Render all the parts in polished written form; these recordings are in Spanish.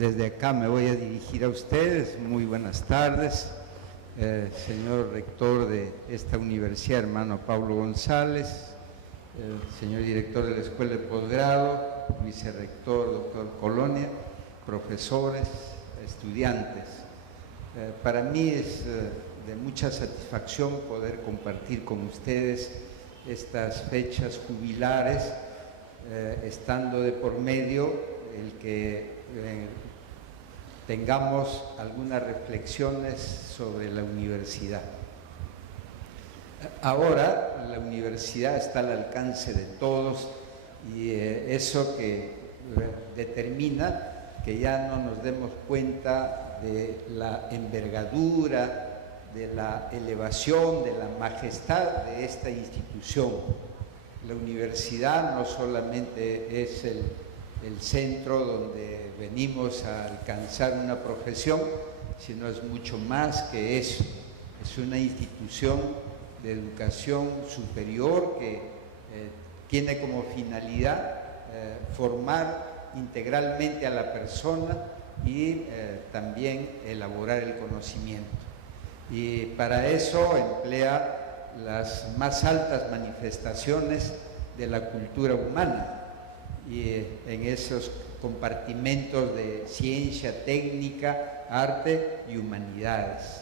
Desde acá me voy a dirigir a ustedes. Muy buenas tardes, señor rector de esta universidad, hermano Pablo González, señor director de la Escuela de Posgrado, vicerrector, doctor Colonia, profesores, estudiantes. Para mí es de mucha satisfacción poder compartir con ustedes estas fechas jubilares, estando de por medio el que tengamos algunas reflexiones sobre la universidad. Ahora la universidad está al alcance de todos y eso que determina que ya no nos demos cuenta de la envergadura, de la elevación, de la majestad de esta institución. La universidad no solamente es el centro donde venimos a alcanzar una profesión, sino es mucho más que eso. Es una institución de educación superior que tiene como finalidad formar integralmente a la persona y también elaborar el conocimiento. Y para eso emplea las más altas manifestaciones de la cultura humana, y en esos compartimentos de ciencia, técnica, arte y humanidades.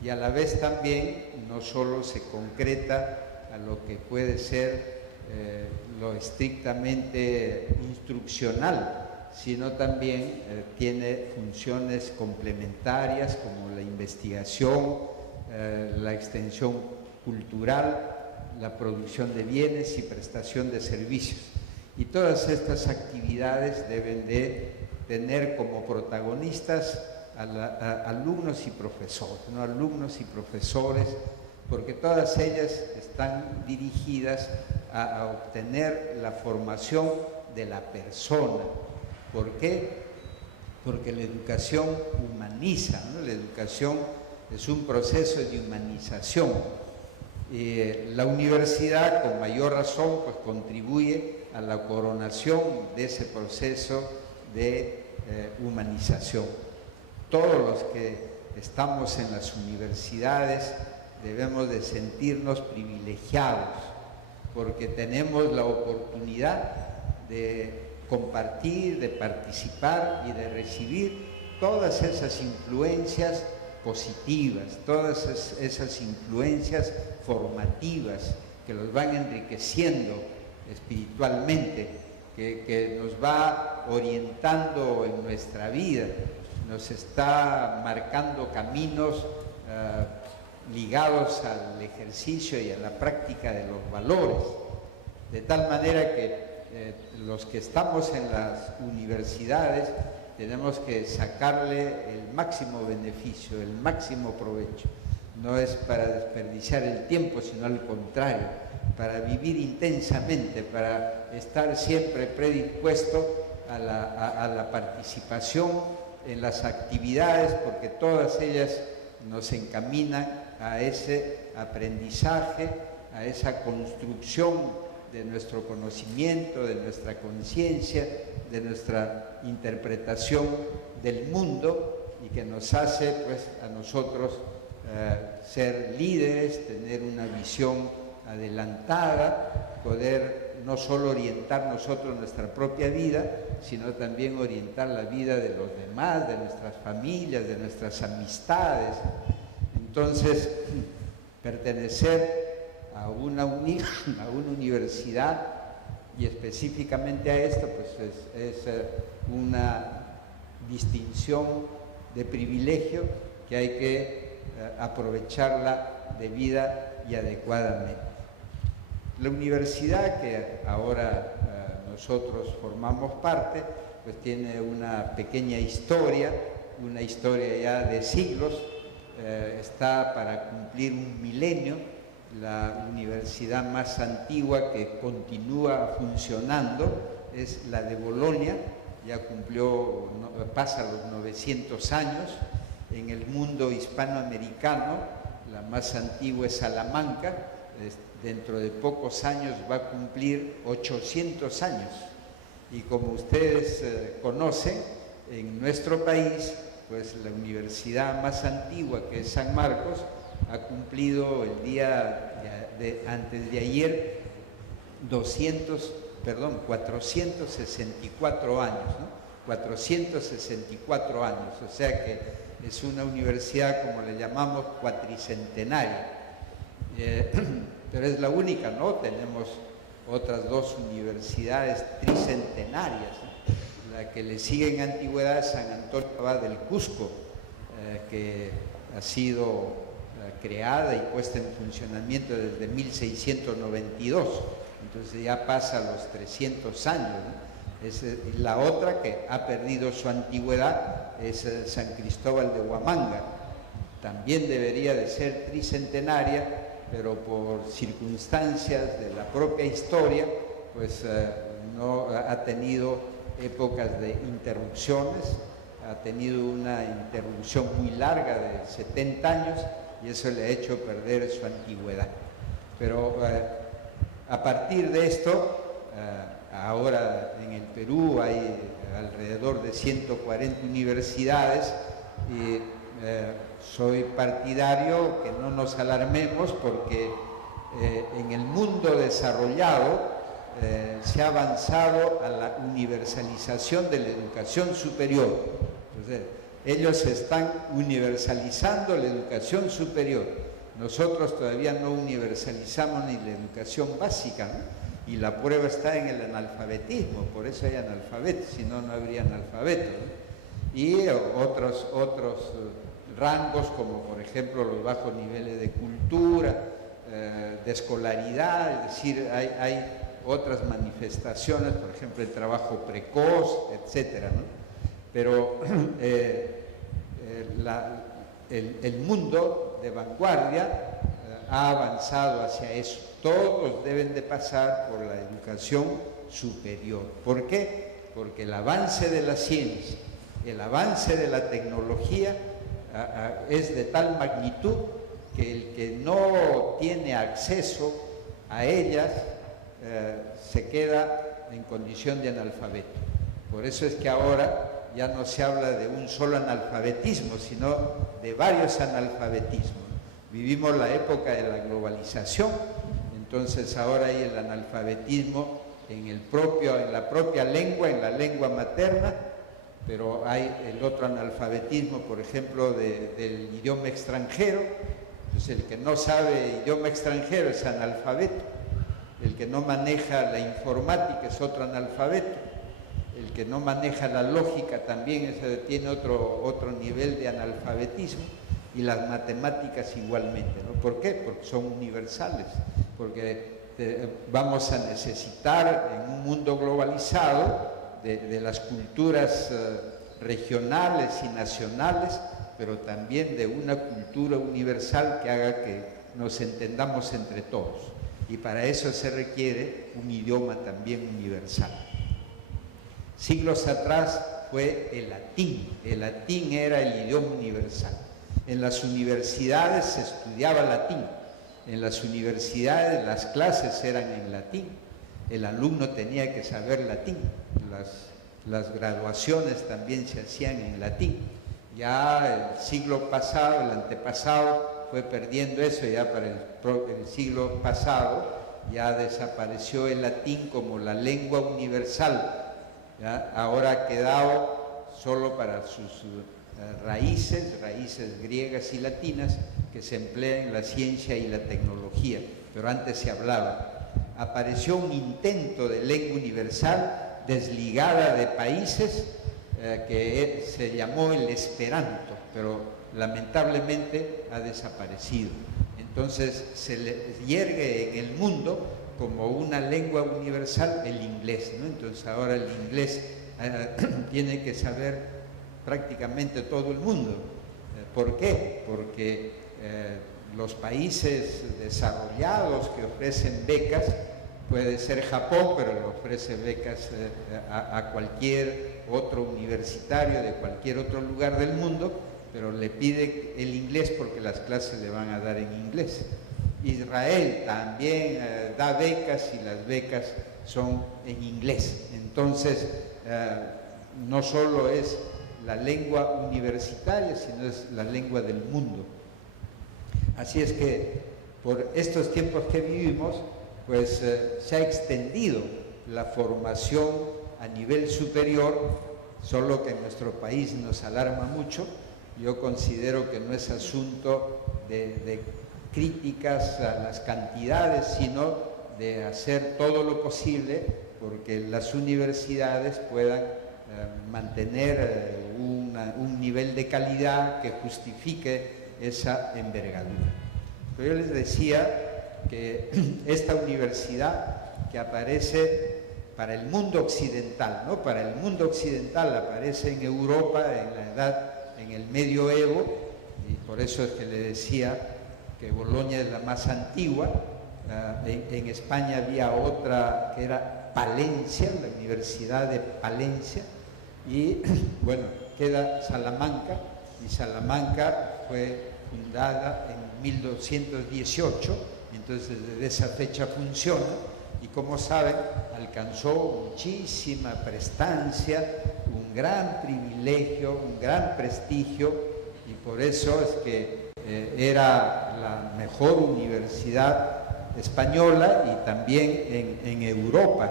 Y a la vez también no solo se concreta a lo que puede ser lo estrictamente instruccional, sino también tiene funciones complementarias como la investigación, la extensión cultural, la producción de bienes y prestación de servicios. Y todas estas actividades deben de tener como protagonistas a alumnos y profesores, ¿no? Alumnos y profesores, porque todas ellas están dirigidas a obtener la formación de la persona. ¿Por qué? Porque la educación humaniza, ¿no? La educación es un proceso de humanización. La universidad, con mayor razón, pues contribuye a la coronación de ese proceso de humanización. Todos los que estamos en las universidades debemos de sentirnos privilegiados porque tenemos la oportunidad de compartir, de participar y de recibir todas esas influencias positivas, todas esas influencias formativas que los van enriqueciendo espiritualmente, que nos va orientando en nuestra vida, nos está marcando caminos ligados al ejercicio y a la práctica de los valores, de tal manera que los que estamos en las universidades tenemos que sacarle el máximo beneficio, el máximo provecho. No es para desperdiciar el tiempo, sino al contrario, para vivir intensamente, para estar siempre predispuesto a la participación en las actividades, porque todas ellas nos encaminan a ese aprendizaje, a esa construcción de nuestro conocimiento, de nuestra conciencia, de nuestra interpretación del mundo, y que nos hace pues a nosotros ser líderes, tener una visión adelantada, poder no solo orientar nosotros nuestra propia vida, sino también orientar la vida de los demás, de nuestras familias, de nuestras amistades. Entonces, pertenecer a una universidad, y específicamente a esta, pues es una distinción de privilegio que hay que aprovecharla debida y adecuadamente. La universidad, que ahora nosotros formamos parte, pues tiene una pequeña historia, una historia ya de siglos, está para cumplir un milenio. La universidad más antigua que continúa funcionando es la de Bolonia, ya pasa los 900 años. En el mundo hispanoamericano, la más antigua es Salamanca, dentro de pocos años va a cumplir 800 años. Y como ustedes conocen, en nuestro país, pues la universidad más antigua, que es San Marcos, ha cumplido el día antes de ayer 464 años, ¿no? 464 años, o sea que es una universidad, como le llamamos, cuatricentenaria, pero es la única, ¿no? Tenemos otras dos universidades tricentenarias, ¿no? La que le sigue en antigüedad es San Antonio Abad del Cusco, que ha sido creada y puesta en funcionamiento desde 1692, entonces ya pasa los 300 años, ¿no? La otra que ha perdido su antigüedad es San Cristóbal de Huamanga, también debería de ser tricentenaria, pero por circunstancias de la propia historia, pues no ha tenido épocas de interrupciones, ha tenido una interrupción muy larga de 70 años y eso le ha hecho perder su antigüedad. Pero a partir de esto, ahora en el Perú hay alrededor de 140 universidades y soy partidario que no nos alarmemos porque en el mundo desarrollado se ha avanzado a la universalización de la educación superior. Entonces, ellos están universalizando la educación superior. Nosotros todavía no universalizamos ni la educación básica, ¿no? Y la prueba está en el analfabetismo, por eso hay analfabetos, si no, no habría analfabetos, ¿no? Y otros rangos, como por ejemplo los bajos niveles de cultura, de escolaridad, es decir, hay otras manifestaciones, por ejemplo el trabajo precoz, etcétera, ¿no? Pero el mundo de vanguardia ha avanzado hacia eso. Todos deben de pasar por la educación superior. ¿Por qué? Porque el avance de la ciencia, el avance de la tecnología es de tal magnitud que el que no tiene acceso a ellas se queda en condición de analfabeto. Por eso es que ahora ya no se habla de un solo analfabetismo, sino de varios analfabetismos. Vivimos la época de la globalización, entonces ahora hay el analfabetismo en la propia lengua, en la lengua materna, pero hay el otro analfabetismo, por ejemplo, del idioma extranjero. Entonces el que no sabe idioma extranjero es analfabeto, el que no maneja la informática es otro analfabeto, el que no maneja la lógica también tiene otro nivel de analfabetismo, y las matemáticas igualmente, ¿no? ¿Por qué? Porque son universales, porque vamos a necesitar en un mundo globalizado de las culturas regionales y nacionales, pero también de una cultura universal que haga que nos entendamos entre todos, y para eso se requiere un idioma también universal. Siglos atrás fue el latín era el idioma universal. En las universidades se estudiaba latín, en las universidades las clases eran en latín, el alumno tenía que saber latín, las graduaciones también se hacían en latín. Ya el siglo pasado, el antepasado, fue perdiendo eso, ya para el siglo pasado ya desapareció el latín como la lengua universal, ¿ya? Ahora ha quedado solo para sus raíces griegas y latinas que se emplean en la ciencia y la tecnología, pero antes se hablaba. Apareció un intento de lengua universal desligada de países que se llamó el Esperanto, pero lamentablemente ha desaparecido. Entonces se le yergue en el mundo como una lengua universal el inglés, ¿no? Entonces ahora el inglés tiene que saber prácticamente todo el mundo. ¿Por qué? Porque los países desarrollados que ofrecen becas, puede ser Japón, pero le ofrece becas a cualquier otro universitario de cualquier otro lugar del mundo, pero le pide el inglés porque las clases le van a dar en inglés. Israel también da becas y las becas son en inglés. Entonces, no solo es la lengua universitaria, sino es la lengua del mundo. Así es que por estos tiempos que vivimos, pues se ha extendido la formación a nivel superior, solo que en nuestro país nos alarma mucho. Yo considero que no es asunto de críticas a las cantidades, sino de hacer todo lo posible porque las universidades puedan mantener un nivel de calidad que justifique esa envergadura. Pero yo les decía que esta universidad que aparece para el mundo occidental, ¿no? Para el mundo occidental aparece en Europa en el medioevo, y por eso es que le decía que Bolonia es la más antigua. En España había otra que era Palencia, la Universidad de Palencia, y bueno, queda Salamanca, y Salamanca fue fundada en 1218, entonces desde esa fecha funciona, y como saben, alcanzó muchísima prestancia, un gran privilegio, un gran prestigio, y por eso es que era la mejor universidad española y también en Europa.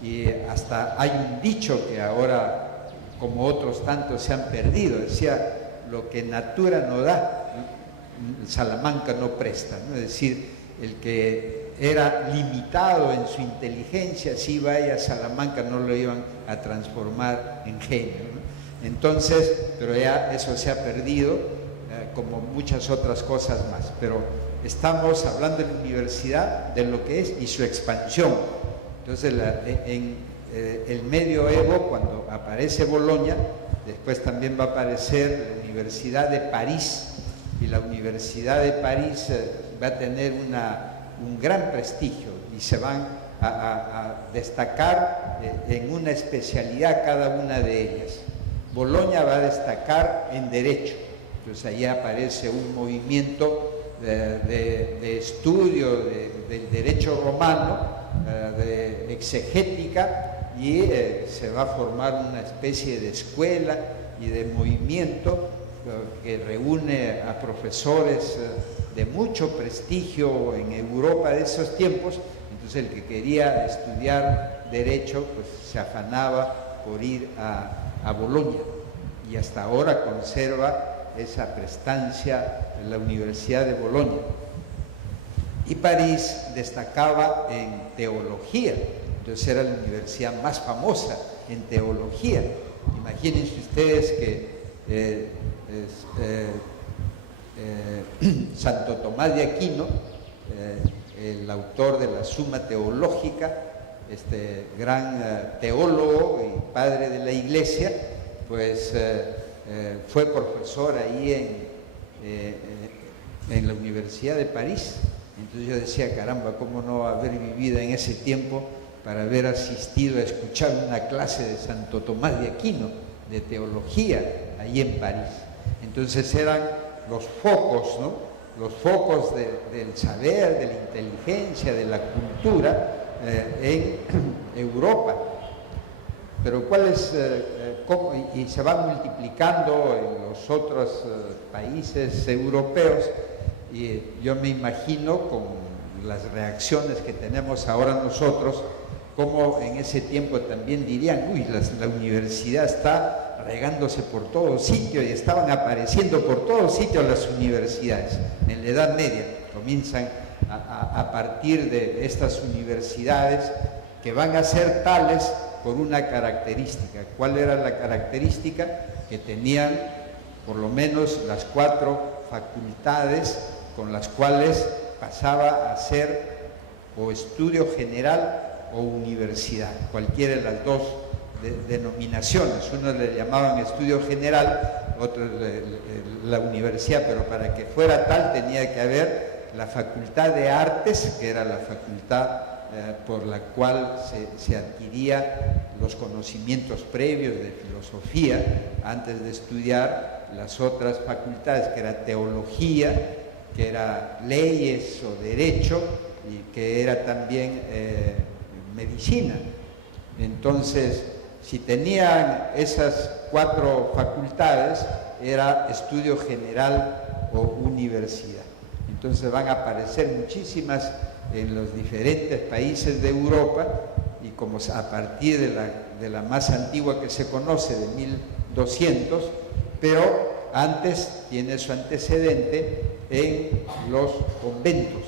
Y hasta hay un dicho que ahora, como otros tantos, se han perdido, decía: lo que natura no da, Salamanca no presta, ¿no? Es decir, el que era limitado en su inteligencia, si iba a Salamanca no lo iban a transformar en genio, ¿no? Entonces, pero ya eso se ha perdido, como muchas otras cosas más. Pero estamos hablando de la universidad, de lo que es y su expansión. Entonces, en el medioevo, cuando aparece Bolonia, después también va a aparecer la Universidad de París, y la Universidad de París va a tener un gran prestigio, y se van a destacar en una especialidad cada una de ellas. Bolonia va a destacar en Derecho, entonces ahí aparece un movimiento de estudio del derecho romano, de exegética, y se va a formar una especie de escuela y de movimiento que reúne a profesores de mucho prestigio en Europa de esos tiempos. Entonces el que quería estudiar Derecho pues se afanaba por ir a Bolonia, y hasta ahora conserva esa prestancia en la Universidad de Bolonia. Y París destacaba en teología, entonces era la universidad más famosa en teología. Imagínense ustedes que Santo Tomás de Aquino, el autor de la Suma Teológica, este gran teólogo y padre de la Iglesia, pues fue profesor ahí en la Universidad de París. Entonces yo decía: caramba, ¿cómo no haber vivido en ese tiempo para haber asistido a escuchar una clase de Santo Tomás de Aquino de teología ahí en París? Entonces eran los focos, ¿no? Los focos del saber, de la inteligencia, de la cultura en Europa. Pero ¿cuáles? Y se van multiplicando en los otros países europeos, y yo me imagino con las reacciones que tenemos ahora nosotros, como en ese tiempo también dirían: uy, la universidad está regándose por todos sitios, y estaban apareciendo por todos sitios las universidades. En la Edad Media comienzan a partir de estas universidades que van a ser tales por una característica. ¿Cuál era la característica? Que tenían por lo menos las 4 facultades con las cuales pasaba a ser o estudio general o universidad, cualquiera de las dos denominaciones. Unos le llamaban estudio general, otros la universidad, pero para que fuera tal tenía que haber la Facultad de Artes, que era la facultad por la cual se adquiría los conocimientos previos de filosofía antes de estudiar las otras facultades, que era teología, que era leyes o derecho, y que era también medicina. Entonces si tenían esas 4 facultades, era estudio general o universidad. Entonces van a aparecer muchísimas en los diferentes países de Europa, y como a partir de la más antigua que se conoce, de 1200, pero antes tiene su antecedente en los conventos,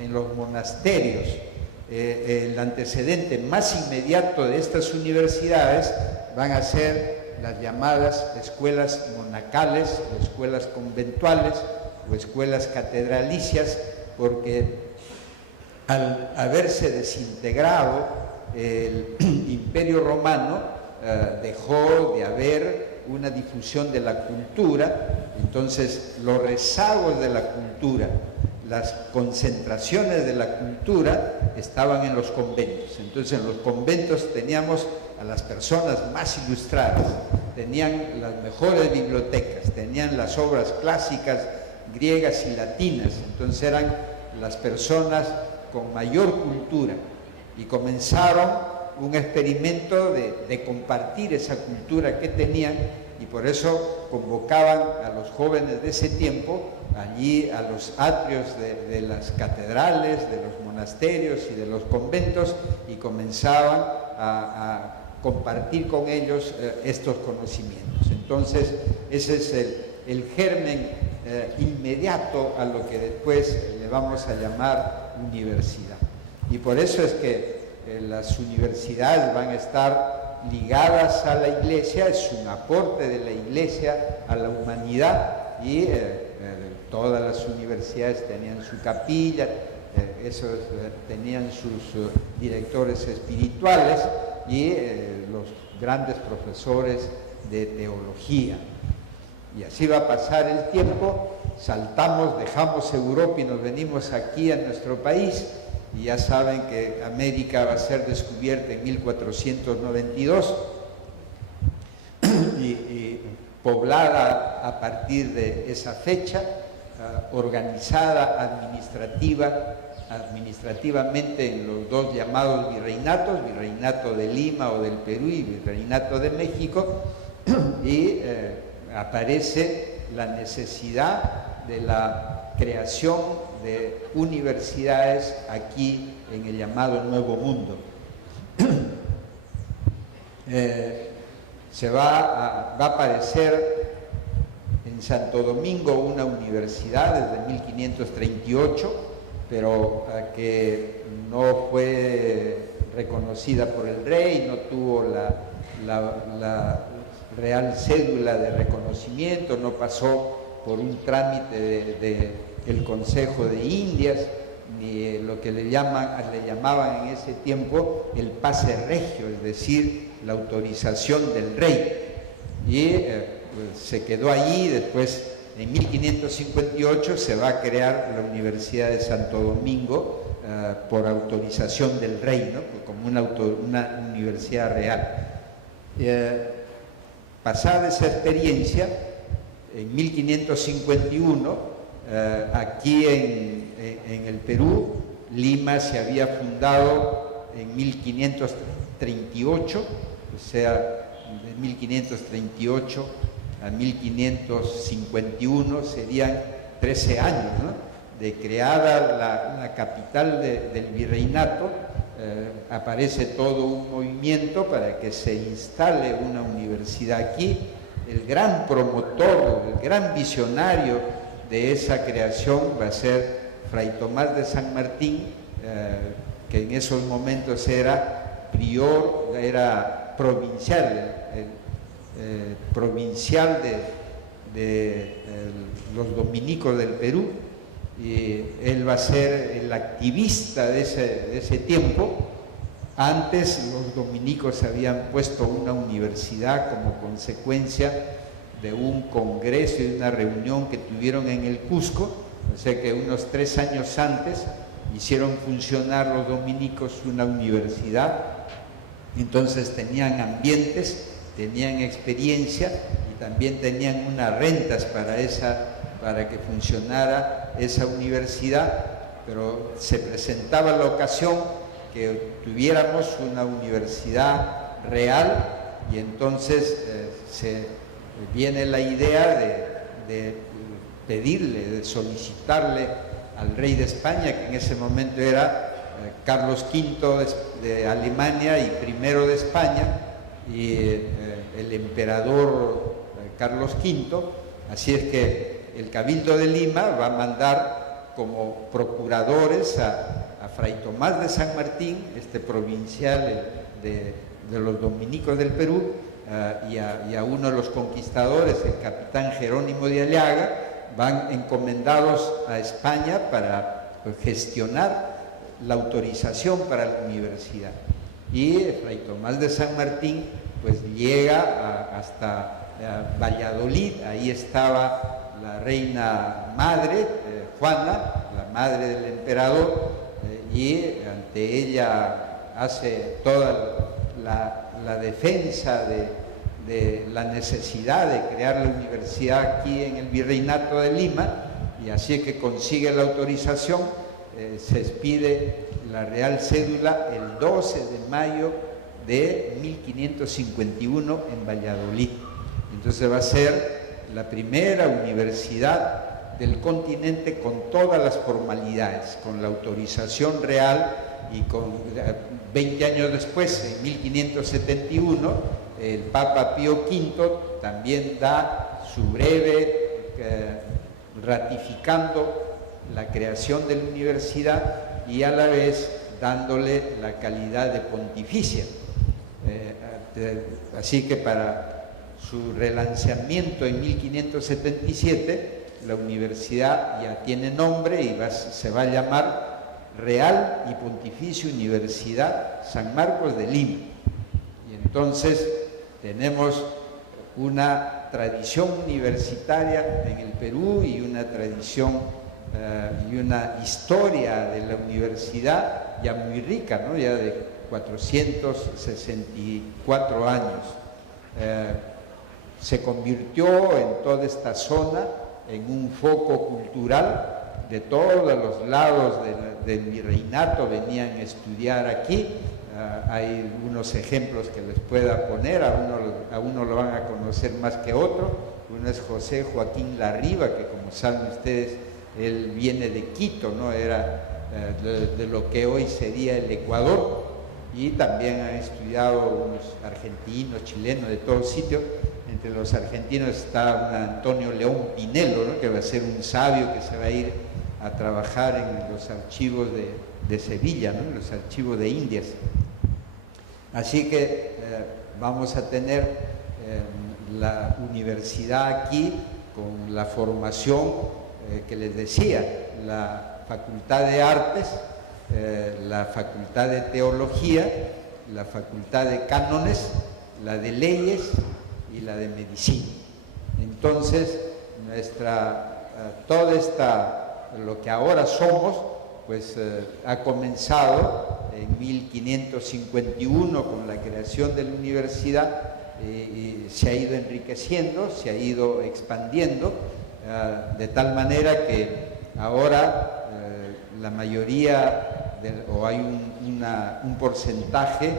en los monasterios. El antecedente más inmediato de estas universidades van a ser las llamadas escuelas monacales, o escuelas conventuales, o escuelas catedralicias, porque al haberse desintegrado el Imperio Romano, dejó de haber una difusión de la cultura. Entonces los rezagos de la cultura, las concentraciones de la cultura estaban en los conventos. Entonces en los conventos teníamos a las personas más ilustradas, tenían las mejores bibliotecas, tenían las obras clásicas griegas y latinas. Entonces eran las personas con mayor cultura, y comenzaron un experimento de compartir esa cultura que tenían, y por eso convocaban a los jóvenes de ese tiempo allí a los atrios de las catedrales, de los monasterios y de los conventos, y comenzaban a compartir con ellos estos conocimientos. Entonces ese es el germen inmediato a lo que después le vamos a llamar universidad. Y por eso es que las universidades van a estar ligadas a la Iglesia, es un aporte de la Iglesia a la humanidad, y todas las universidades tenían su capilla, tenían sus directores espirituales y los grandes profesores de teología. Y así va a pasar el tiempo, saltamos, dejamos Europa y nos venimos aquí a nuestro país, y ya saben que América va a ser descubierta en 1492 y poblada a partir de esa fecha, organizada administrativamente en los 2 llamados virreinatos, Virreinato de Lima o del Perú y Virreinato de México, y aparece la necesidad de la creación de universidades aquí en el llamado Nuevo Mundo. Va a aparecer en Santo Domingo una universidad desde 1538, pero que no fue reconocida por el rey, no tuvo la real cédula de reconocimiento, no pasó por un trámite del Consejo de Indias, ni lo que le llamaban en ese tiempo el pase regio, es decir, la autorización del rey. Y pues, se quedó allí. Después, en 1558, se va a crear la Universidad de Santo Domingo por autorización del rey, ¿no? Como una universidad real. Pasada esa experiencia, en 1551, aquí en el Perú, Lima se había fundado en 1538, o sea, de 1538 a 1551 serían 13 años, ¿no? De creada la capital del virreinato. Aparece todo un movimiento para que se instale una universidad aquí. El gran promotor, el gran visionario de esa creación va a ser Fray Tomás de San Martín, que en esos momentos era prior, era provincial, provincial de los dominicos del Perú, y él va a ser el activista de ese tiempo. Antes los dominicos habían puesto una universidad como consecuencia de un congreso y de una reunión que tuvieron en el Cusco, o sea que unos 3 años antes hicieron funcionar los dominicos una universidad. Entonces tenían ambientes, tenían experiencia y también tenían unas rentas para que funcionara esa universidad, pero se presentaba la ocasión que tuviéramos una universidad real y entonces viene la idea de pedirle, de solicitarle al rey de España, que en ese momento era Carlos V de Alemania y primero de España, y el emperador Carlos V. Así es que el Cabildo de Lima va a mandar como procuradores a Fray Tomás de San Martín, este provincial de los dominicos del Perú, y a uno de los conquistadores, el capitán Jerónimo de Aliaga. Van encomendados a España para gestionar la autorización para la universidad. Y Fray Tomás de San Martín pues llega hasta Valladolid. Ahí estaba la reina madre, Juana, la madre del emperador, y ante ella hace toda la defensa de la necesidad de crear la universidad aquí en el Virreinato de Lima, y así es que consigue la autorización. Se expide la Real Cédula el 12 de mayo de 1551 en Valladolid. Entonces va a ser la primera universidad del continente con todas las formalidades, con la autorización real, y con 20 años después, en 1571, el Papa Pío V también da su breve ratificando la creación de la universidad y a la vez dándole la calidad de pontificia. Así que para su relanzamiento en 1577, la universidad ya tiene nombre y se va a llamar Real y Pontificia Universidad San Marcos de Lima. Y entonces tenemos una tradición universitaria en el Perú y una tradición y una historia de la universidad ya muy rica, ¿no? Ya de 464 años. Se convirtió en toda esta zona en un foco cultural. De todos los lados del virreinato venían a estudiar aquí. Hay unos ejemplos que les pueda poner, a uno lo van a conocer más que otro. Uno es José Joaquín Larriba, que como saben ustedes, él viene de Quito, ¿no? Era de lo que hoy sería el Ecuador, y también han estudiado unos argentinos, chilenos, de todos sitios. Entre los argentinos está un Antonio León Pinelo, ¿no? Que va a ser un sabio que se va a ir a trabajar en los archivos de Sevilla, ¿no? En los archivos de Indias. Así que vamos a tener la universidad aquí con la formación que les decía, la Facultad de Artes, la Facultad de Teología, la Facultad de Cánones, la de Leyes y la de Medicina. Entonces, toda esta, lo que ahora somos, pues ha comenzado en 1551 con la creación de la universidad, y se ha ido enriqueciendo, se ha ido expandiendo, de tal manera que ahora la mayoría, o hay un porcentaje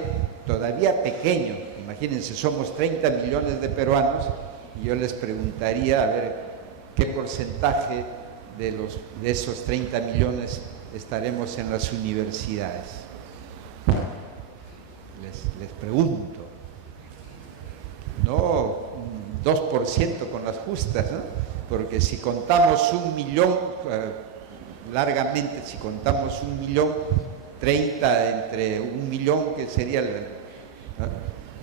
todavía pequeño. Imagínense, somos 30 millones de peruanos, y yo les preguntaría, a ver, ¿qué porcentaje de esos 30 millones estaremos en las universidades? Les pregunto. No, 2% con las justas, ¿no? Porque si contamos 1 millón, largamente, si contamos 1 millón, 30 entre 1 millón, que sería, ¿no?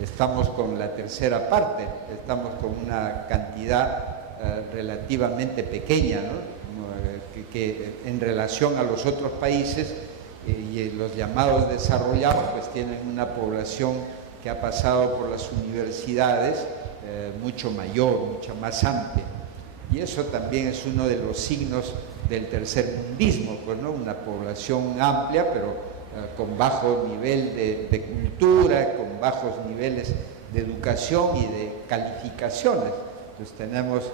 Estamos con la tercera parte, estamos con una cantidad relativamente pequeña, ¿no? Que en relación a los otros países y los llamados desarrollados, pues tienen una población que ha pasado por las universidades mucho mayor, mucho más amplia. Y eso también es uno de los signos del tercermundismo, pues, ¿no? Una población amplia, pero con bajo nivel de cultura, con bajos niveles de educación y de calificaciones. Entonces tenemos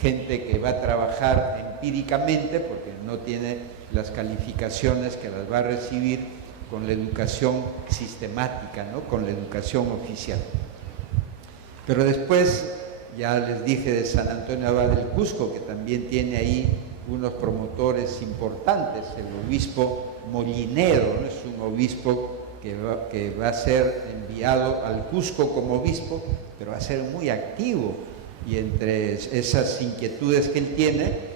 gente que va a trabajar empíricamente porque no tiene las calificaciones que las va a recibir con la educación sistemática, ¿no? Con la educación oficial. Pero después, ya les dije de San Antonio Abad del Cusco, que también tiene ahí unos promotores importantes, el obispo Molinero, ¿no? Es un obispo que va a ser enviado al Cusco como obispo, pero va a ser muy activo, y entre esas inquietudes que él tiene,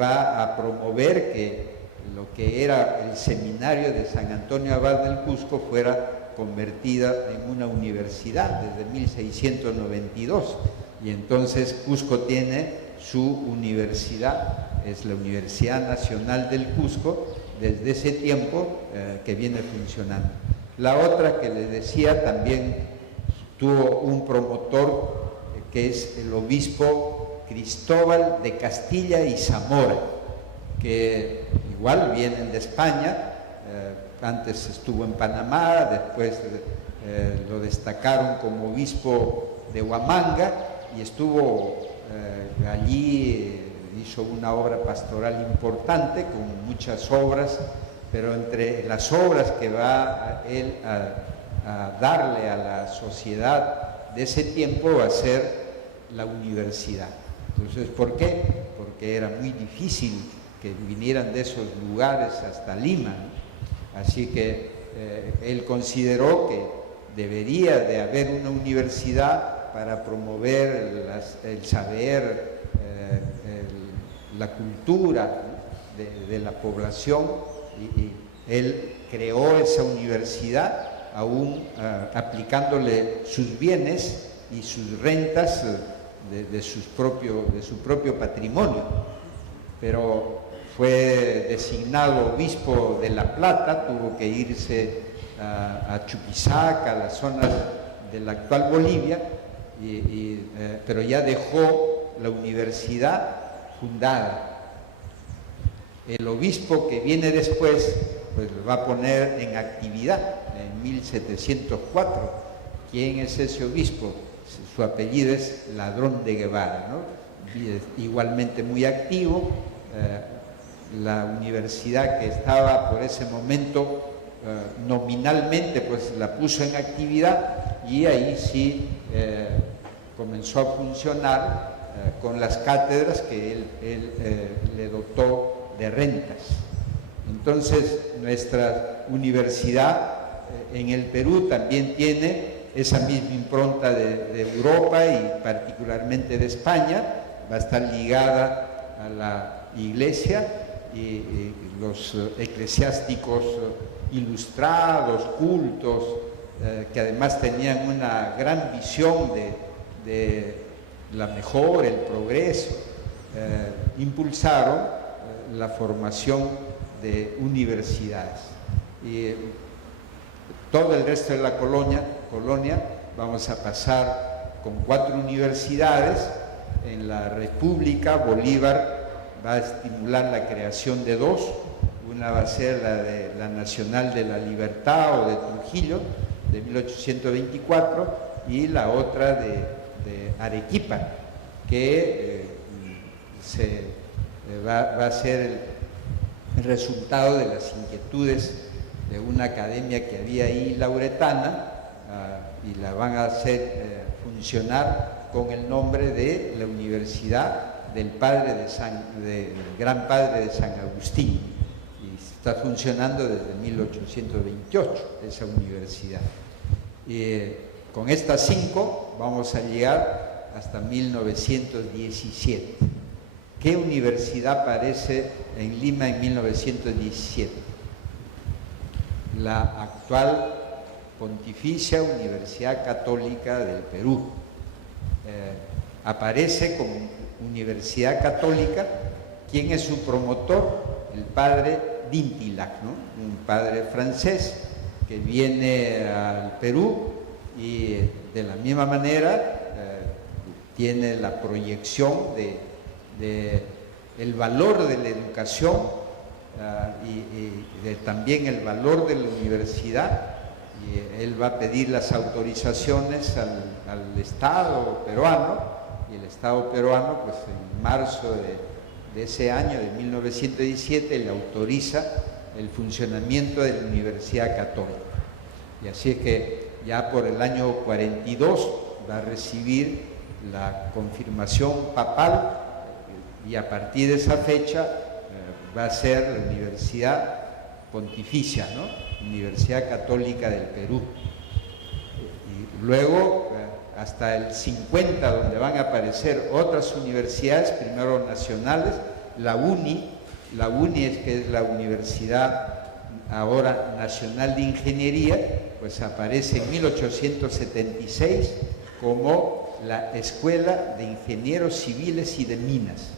va a promover que lo que era el seminario de San Antonio Abad del Cusco fuera convertida en una universidad desde 1692, y entonces Cusco tiene su universidad, es la Universidad Nacional del Cusco, desde ese tiempo que viene funcionando. La otra que les decía también tuvo un promotor que es el obispo Cristóbal de Castilla y Zamora, que igual vienen de España, antes estuvo en Panamá, después lo destacaron como obispo de Huamanga y estuvo allí, hizo una obra pastoral importante con muchas obras, pero entre las obras que va él a darle a la sociedad de ese tiempo va a ser la universidad. Entonces, ¿por qué? Porque era muy difícil que vinieran de esos lugares hasta Lima, ¿no? Así que él consideró que debería de haber una universidad para promover el saber, la cultura de la población, y él creó esa universidad aún aplicándole sus bienes y sus rentas de su propio patrimonio. Pero fue designado obispo de La Plata, tuvo que irse a Chuquisaca, a las zonas de la actual Bolivia, pero ya dejó la universidad fundada. El obispo que viene después, pues lo va a poner en actividad en 1704. ¿Quién es ese obispo? Su apellido es Ladrón de Guevara, ¿no? Igualmente muy activo. La universidad que estaba por ese momento nominalmente, pues la puso en actividad, y ahí sí comenzó a funcionar con las cátedras que él le dotó de rentas. Entonces, nuestra universidad en el Perú también tiene esa misma impronta de Europa y particularmente de España. Va a estar ligada a la Iglesia y los eclesiásticos ilustrados, cultos, que además tenían una gran visión de la mejora, el progreso, impulsaron la formación de universidades. Y todo el resto de la colonia vamos a pasar con 4 universidades. En la República, Bolívar va a estimular la creación de 2. Una va a ser la Nacional de la Libertad o de Trujillo, de 1824, y la otra de Arequipa, que va a ser el resultado de las inquietudes de una academia que había ahí lauretana, y la van a hacer funcionar con el nombre de la Universidad del Gran Padre de San Agustín, y está funcionando desde 1828 esa universidad. Con estas 5 vamos a llegar hasta 1917. ¿Qué universidad aparece en Lima en 1917? La actual Pontificia Universidad Católica del Perú. Aparece como Universidad Católica. ¿Quién es su promotor? El padre Dintilac, ¿no? Un padre francés que viene al Perú y de la misma manera tiene la proyección de el valor de la educación y también el valor de la universidad, y él va a pedir las autorizaciones al Estado peruano, y el Estado peruano, pues en marzo de ese año, de 1917, le autoriza el funcionamiento de la Universidad Católica. Y así es que ya por el año 42 va a recibir la confirmación papal y a partir de esa fecha va a ser la Universidad Pontificia, ¿no? Universidad Católica del Perú. Y luego, hasta el 50, donde van a aparecer otras universidades, primero nacionales, la UNI es que es la Universidad ahora Nacional de Ingeniería, pues aparece en 1876 como la Escuela de Ingenieros Civiles y de Minas.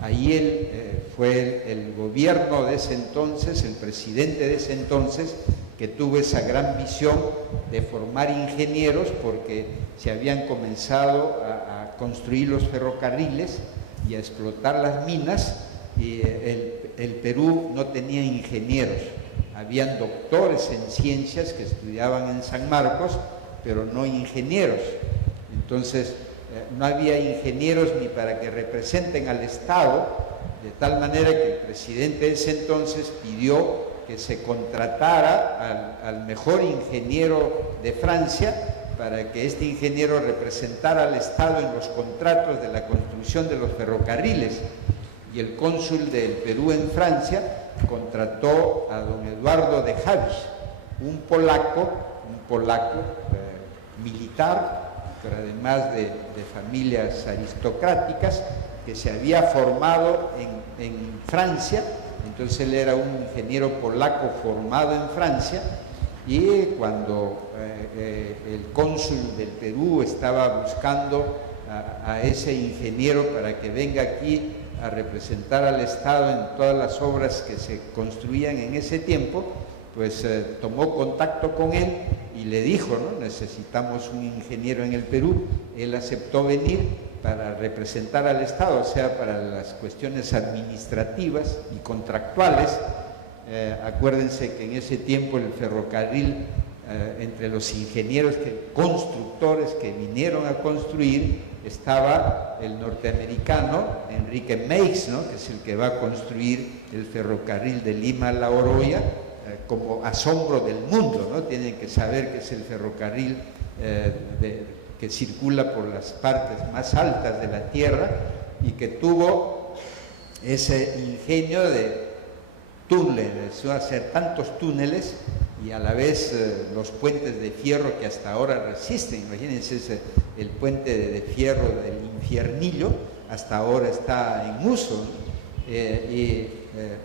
Ahí fue el gobierno de ese entonces, el presidente de ese entonces, que tuvo esa gran visión de formar ingenieros, porque se habían comenzado a construir los ferrocarriles y a explotar las minas, y el Perú no tenía ingenieros. Habían doctores en ciencias que estudiaban en San Marcos, pero no ingenieros. Entonces, no había ingenieros ni para que representen al Estado, de tal manera que el presidente de ese entonces pidió que se contratara al mejor ingeniero de Francia para que este ingeniero representara al Estado en los contratos de la construcción de los ferrocarriles. Y el cónsul del Perú en Francia contrató a don Eduardo de Havish, un polaco militar, pero además de familias aristocráticas, que se había formado en Francia. Entonces él era un ingeniero polaco formado en Francia, y cuando el cónsul del Perú estaba buscando a ese ingeniero para que venga aquí a representar al Estado en todas las obras que se construían en ese tiempo, pues tomó contacto con él y le dijo, ¿no? Necesitamos un ingeniero en el Perú. Él aceptó venir para representar al Estado, o sea, para las cuestiones administrativas y contractuales. Acuérdense que en ese tiempo el ferrocarril, entre los ingenieros constructores que vinieron a construir, estaba el norteamericano Enrique Meix, ¿no? Que es el que va a construir el ferrocarril de Lima a La Oroya, como asombro del mundo, ¿no? Tienen que saber que es el ferrocarril que circula por las partes más altas de la tierra, y que tuvo ese ingenio de túneles, hacer tantos túneles, y a la vez los puentes de fierro que hasta ahora resisten. Imagínense el puente de fierro del Infiernillo, hasta ahora está en uso,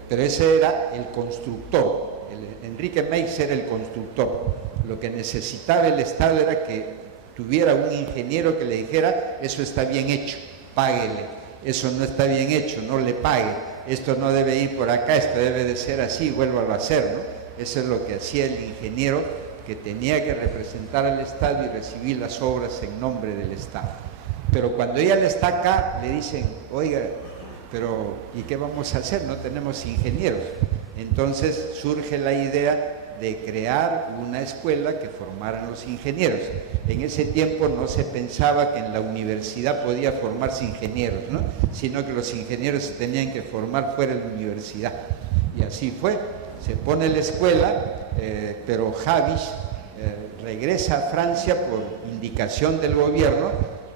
pero ese era el constructor. Enrique Meix era el constructor. Lo que necesitaba el Estado era que tuviera un ingeniero que le dijera: eso está bien hecho, páguele; eso no está bien hecho, no le pague; esto no debe ir por acá, esto debe de ser así, vuélvalo a hacer, ¿no? Eso es lo que hacía el ingeniero, que tenía que representar al Estado y recibir las obras en nombre del Estado. Pero cuando ella está acá, le dicen: oiga, pero ¿y qué vamos a hacer? No tenemos ingenieros. Entonces surge la idea de crear una escuela que formaran los ingenieros. En ese tiempo no se pensaba que en la universidad podía formarse ingenieros, ¿no? Sino que los ingenieros se tenían que formar fuera de la universidad. Y así fue. Se pone la escuela, pero Havish regresa a Francia por indicación del gobierno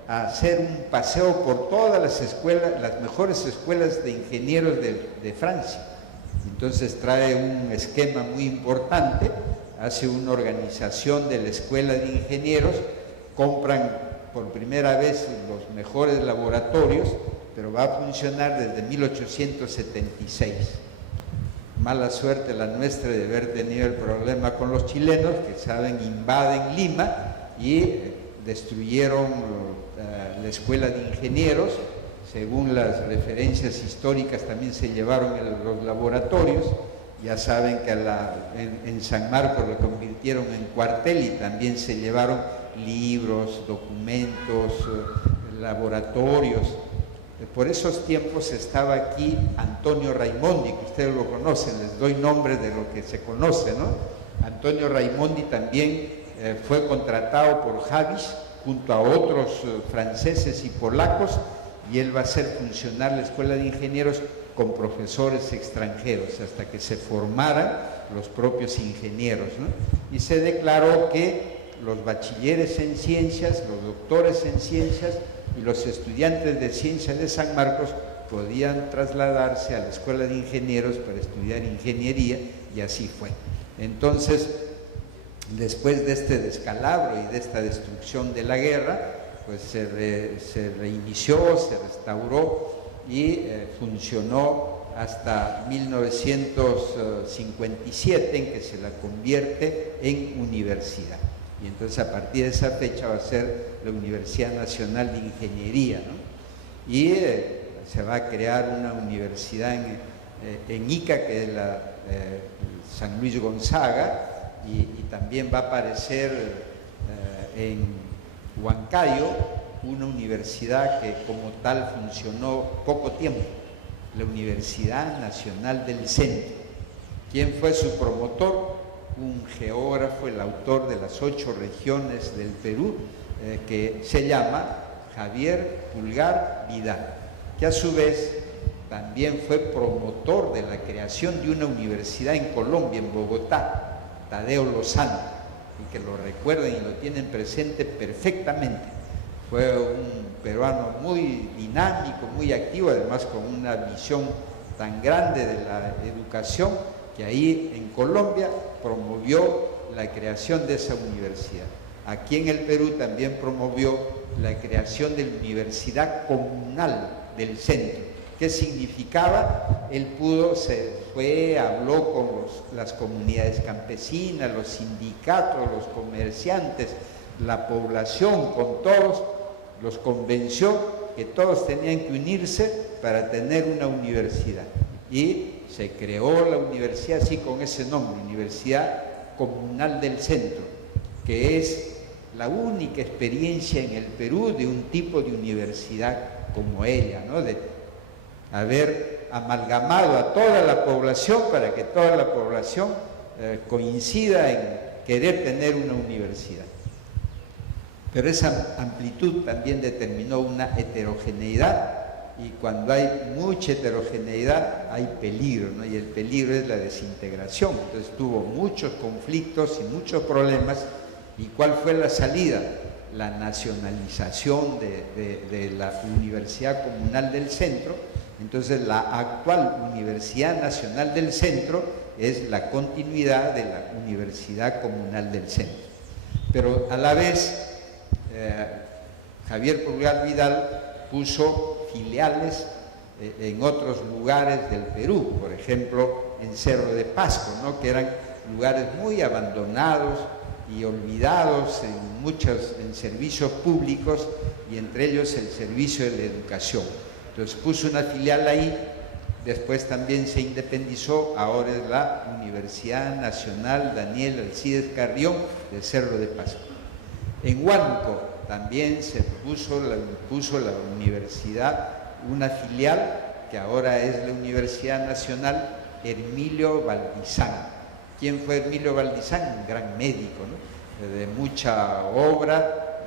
a hacer un paseo por todas las escuelas, las mejores escuelas de ingenieros de Francia. Entonces trae un esquema muy importante, hace una organización de la escuela de ingenieros, compran por primera vez los mejores laboratorios, pero va a funcionar desde 1876. Mala suerte la nuestra de haber tenido el problema con los chilenos, que saben, invaden Lima y destruyeron la escuela de ingenieros. Según las referencias históricas, también se llevaron los laboratorios. Ya saben que en San Marcos lo convirtieron en cuartel, y también se llevaron libros, documentos, laboratorios. Por esos tiempos estaba aquí Antonio Raimondi, que ustedes lo conocen, les doy nombre de lo que se conoce, ¿no? Antonio Raimondi también fue contratado por Havish junto a otros franceses y polacos, y él va a hacer funcionar la escuela de ingenieros con profesores extranjeros hasta que se formaran los propios ingenieros, ¿no? Y se declaró que los bachilleres en ciencias, los doctores en ciencias y los estudiantes de ciencias de San Marcos podían trasladarse a la Escuela de Ingenieros para estudiar ingeniería, y así fue. Entonces, después de este descalabro y de esta destrucción de la guerra, pues se reinició, se restauró y funcionó hasta 1957, en que se la convierte en universidad. Y entonces a partir de esa fecha va a ser la Universidad Nacional de Ingeniería, ¿no? Y se va a crear una universidad en Ica, que es la San Luis Gonzaga, y también va a aparecer en Huancayo una universidad que como tal funcionó poco tiempo, la Universidad Nacional del Centro. ¿Quién fue su promotor? Un geógrafo, el autor de las 8 regiones del Perú, que se llama Javier Pulgar Vidal, que a su vez también fue promotor de la creación de una universidad en Colombia, en Bogotá, Tadeo Lozano, y que lo recuerden y lo tienen presente perfectamente. Fue un peruano muy dinámico, muy activo, además con una visión tan grande de la educación, que ahí en Colombia promovió la creación de esa universidad. Aquí en el Perú también promovió la creación de la Universidad Comunal del Centro. ¿Qué significaba? Él habló con las comunidades campesinas, los sindicatos, los comerciantes, la población, con todos, los convenció que todos tenían que unirse para tener una universidad. Y se creó la universidad así, con ese nombre, Universidad Comunal del Centro, que es la única experiencia en el Perú de un tipo de universidad como ella, ¿no? De haber amalgamado a toda la población para que toda la población coincida en querer tener una universidad. Pero esa amplitud también determinó una heterogeneidad, y cuando hay mucha heterogeneidad hay peligro, ¿no? Y el peligro es la desintegración. Entonces tuvo muchos conflictos y muchos problemas. ¿Y cuál fue la salida? La nacionalización de la Universidad Comunal del Centro. Entonces la actual Universidad Nacional del Centro es la continuidad de la Universidad Comunal del Centro. Pero a la vez Javier Pulgar Vidal puso filiales en otros lugares del Perú, por ejemplo en Cerro de Pasco, ¿no? Que eran lugares muy abandonados y olvidados en servicios públicos, y entre ellos el servicio de la educación. Entonces puso una filial ahí, después también se independizó, ahora es la Universidad Nacional Daniel Alcides Carrión de Cerro de Pasco. En Huánuco también se puso la universidad, una filial que ahora es la Universidad Nacional Hermilio Valdizán. ¿Quién fue Hermilio Valdizán? Un gran médico, ¿no? De mucha obra,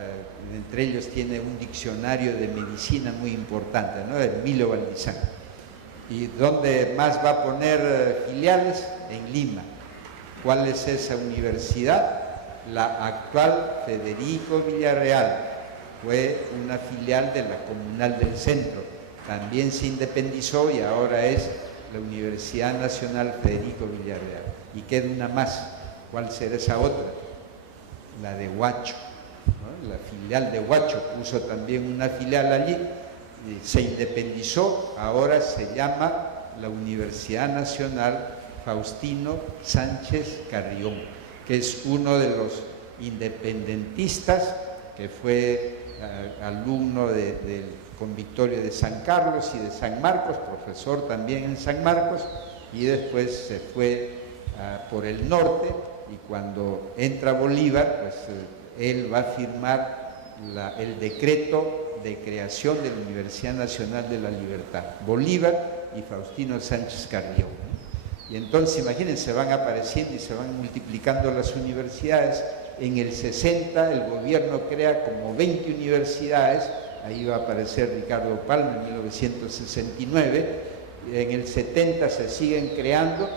entre ellos tiene un diccionario de medicina muy importante, ¿no? Hermilio Valdizán. ¿Y dónde más va a poner filiales? En Lima. ¿Cuál es esa universidad? La actual Federico Villarreal, fue una filial de la Comunal del Centro. También se independizó y ahora es la Universidad Nacional Federico Villarreal. Y queda una más. ¿Cuál será esa otra? La de Huacho, ¿no? La filial de Huacho puso también una filial allí, se independizó, ahora se llama la Universidad Nacional Faustino Sánchez Carrión, que es uno de los independentistas, que fue alumno del Convictorio de San Carlos y de San Marcos, profesor también en San Marcos, y después se fue por el norte, y cuando entra Bolívar, pues él va a firmar el decreto de creación de la Universidad Nacional de la Libertad, Bolívar y Faustino Sánchez Carrión. Y entonces, imagínense, van apareciendo y se van multiplicando las universidades. En el 60 el gobierno crea como 20 universidades, ahí va a aparecer Ricardo Palma en 1969, en el 70 se siguen creando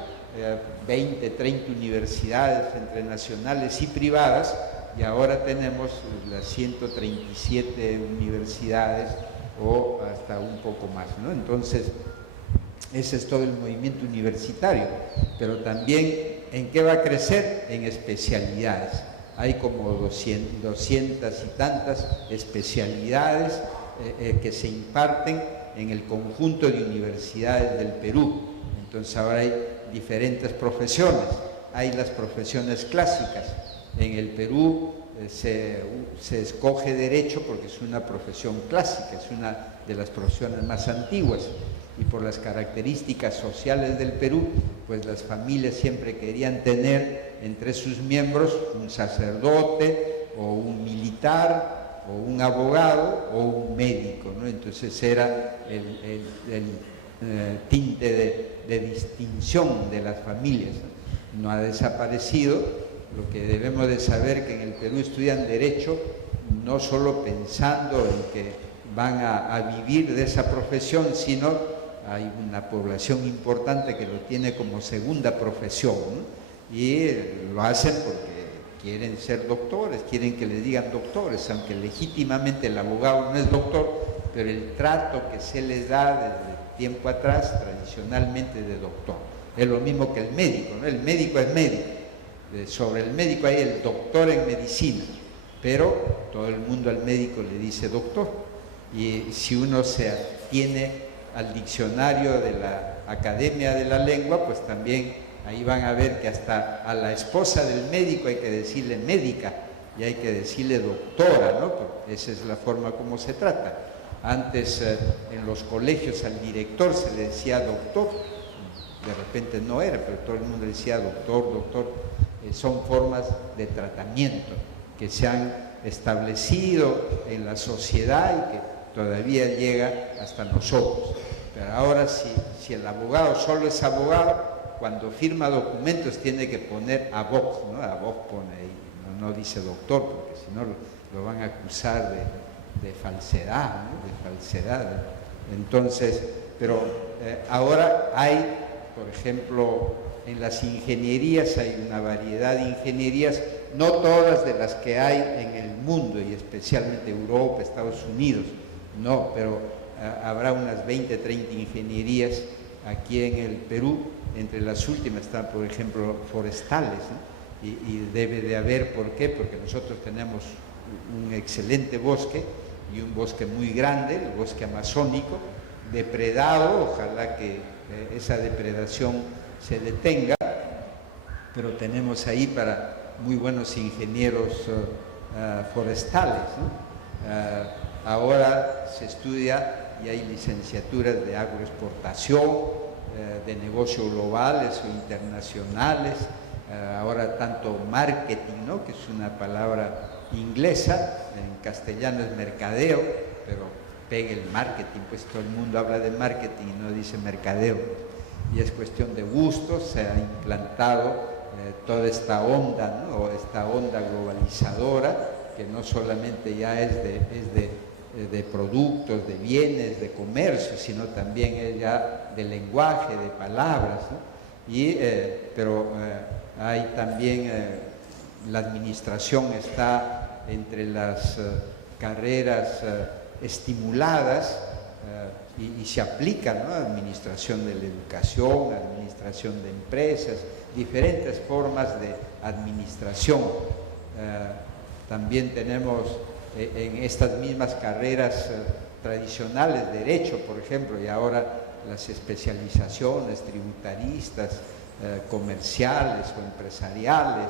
20, 30 universidades entre nacionales y privadas, y ahora tenemos las 137 universidades o hasta un poco más, ¿no? Entonces, ese es todo el movimiento universitario, pero también, ¿en qué va a crecer? En especialidades. Hay como 200 y tantas especialidades que se imparten en el conjunto de universidades del Perú. Entonces ahora hay diferentes profesiones. Hay las profesiones clásicas. En el Perú se escoge Derecho porque es una profesión clásica, es una de las profesiones más antiguas. Y por las características sociales del Perú, pues las familias siempre querían tener entre sus miembros un sacerdote o un militar o un abogado o un médico, ¿no? Entonces era el tinte de distinción de las familias, ¿no? No ha desaparecido. Lo que debemos de saber que en el Perú estudian Derecho no solo pensando en que van a vivir de esa profesión, sino hay una población importante que lo tiene como segunda profesión, ¿no? Y lo hacen porque quieren ser doctores, quieren que les digan doctores, aunque legítimamente el abogado no es doctor, pero el trato que se les da desde tiempo atrás, tradicionalmente, de doctor. Es lo mismo que el médico, ¿no? El médico es médico. Sobre el médico hay el doctor en medicina, pero todo el mundo al médico le dice doctor. Y si uno se atiene al diccionario de la Academia de la Lengua, pues también ahí van a ver que hasta a la esposa del médico hay que decirle médica y hay que decirle doctora, ¿no? Porque esa es la forma como se trata. Antes en los colegios al director se le decía doctor, de repente no era, pero todo el mundo decía doctor, doctor. Son formas de tratamiento que se han establecido en la sociedad y que todavía llega hasta nosotros. Pero ahora si el abogado solo es abogado, cuando firma documentos tiene que poner aboc, ¿no? Aboc pone ahí, no dice doctor, porque si no lo van a acusar de falsedad, ¿no? De falsedad. Entonces, pero ahora hay, por ejemplo, en las ingenierías hay una variedad de ingenierías, no todas de las que hay en el mundo y especialmente Europa, Estados Unidos, no, pero habrá unas 20, 30 ingenierías aquí en el Perú. Entre las últimas están, por ejemplo, forestales, ¿no? Y debe de haber, ¿por qué? Porque nosotros tenemos un excelente bosque y un bosque muy grande, el bosque amazónico, depredado, ojalá que esa depredación se detenga, pero tenemos ahí para muy buenos ingenieros forestales, ¿no? Ahora se estudia y hay licenciaturas de agroexportación, de negocios globales o internacionales, ahora tanto marketing, ¿no? Que es una palabra inglesa, en castellano es mercadeo, pero pega el marketing, pues todo el mundo habla de marketing y no dice mercadeo, y es cuestión de gustos. Se ha implantado toda esta onda, ¿no? Esta onda globalizadora, que no solamente ya es de productos, de bienes, de comercio, sino también es ya de lenguaje, de palabras, ¿no? Pero hay también, la administración está entre las carreras estimuladas y se aplica, ¿no? Administración de la educación, administración de empresas, diferentes formas de administración. También tenemos en estas mismas carreras tradicionales, Derecho, por ejemplo, y ahora las especializaciones tributaristas, comerciales o empresariales.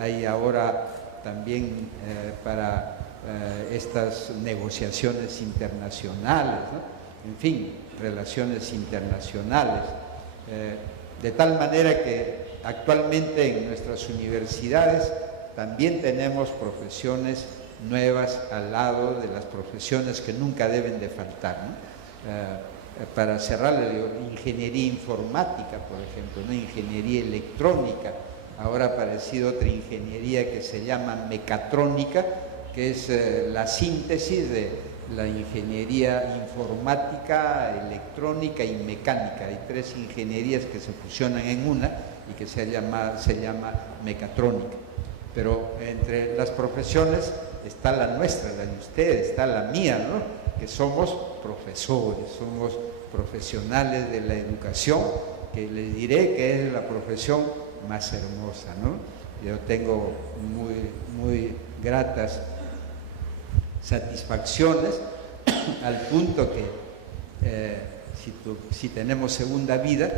Hay ahora también para estas negociaciones internacionales, ¿no? En fin, relaciones internacionales. De tal manera que actualmente en nuestras universidades también tenemos profesiones nuevas al lado de las profesiones que nunca deben de faltar, ¿no? Para cerrar, ingeniería informática, por ejemplo, ¿no? Ingeniería electrónica. Ahora ha aparecido otra ingeniería que se llama mecatrónica, que es la síntesis de la ingeniería informática, electrónica y mecánica. Hay tres ingenierías que se fusionan en una y que se llama mecatrónica. pero entre las profesiones está la nuestra, la de ustedes, está la mía, ¿no? Que somos profesores, somos profesionales de la educación, que les diré que es la profesión más hermosa, ¿no? Yo tengo muy gratas satisfacciones al punto que si tenemos segunda vida,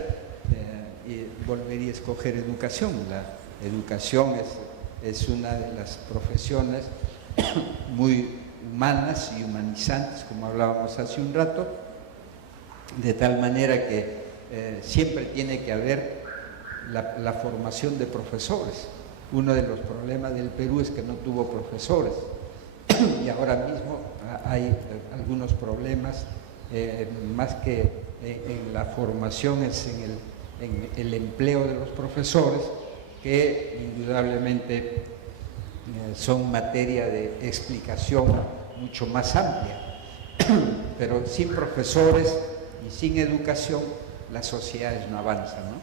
volvería a escoger educación. La educación es una de las profesiones muy humanas y humanizantes, como hablábamos hace un rato, de tal manera que siempre tiene que haber la formación de profesores. Uno de los problemas del Perú es que no tuvo profesores y ahora mismo hay algunos problemas, más que en la formación, es en el empleo de los profesores, que indudablemente son materia de explicación mucho más amplia. Pero sin profesores y sin educación las sociedades no avanzan, ¿no?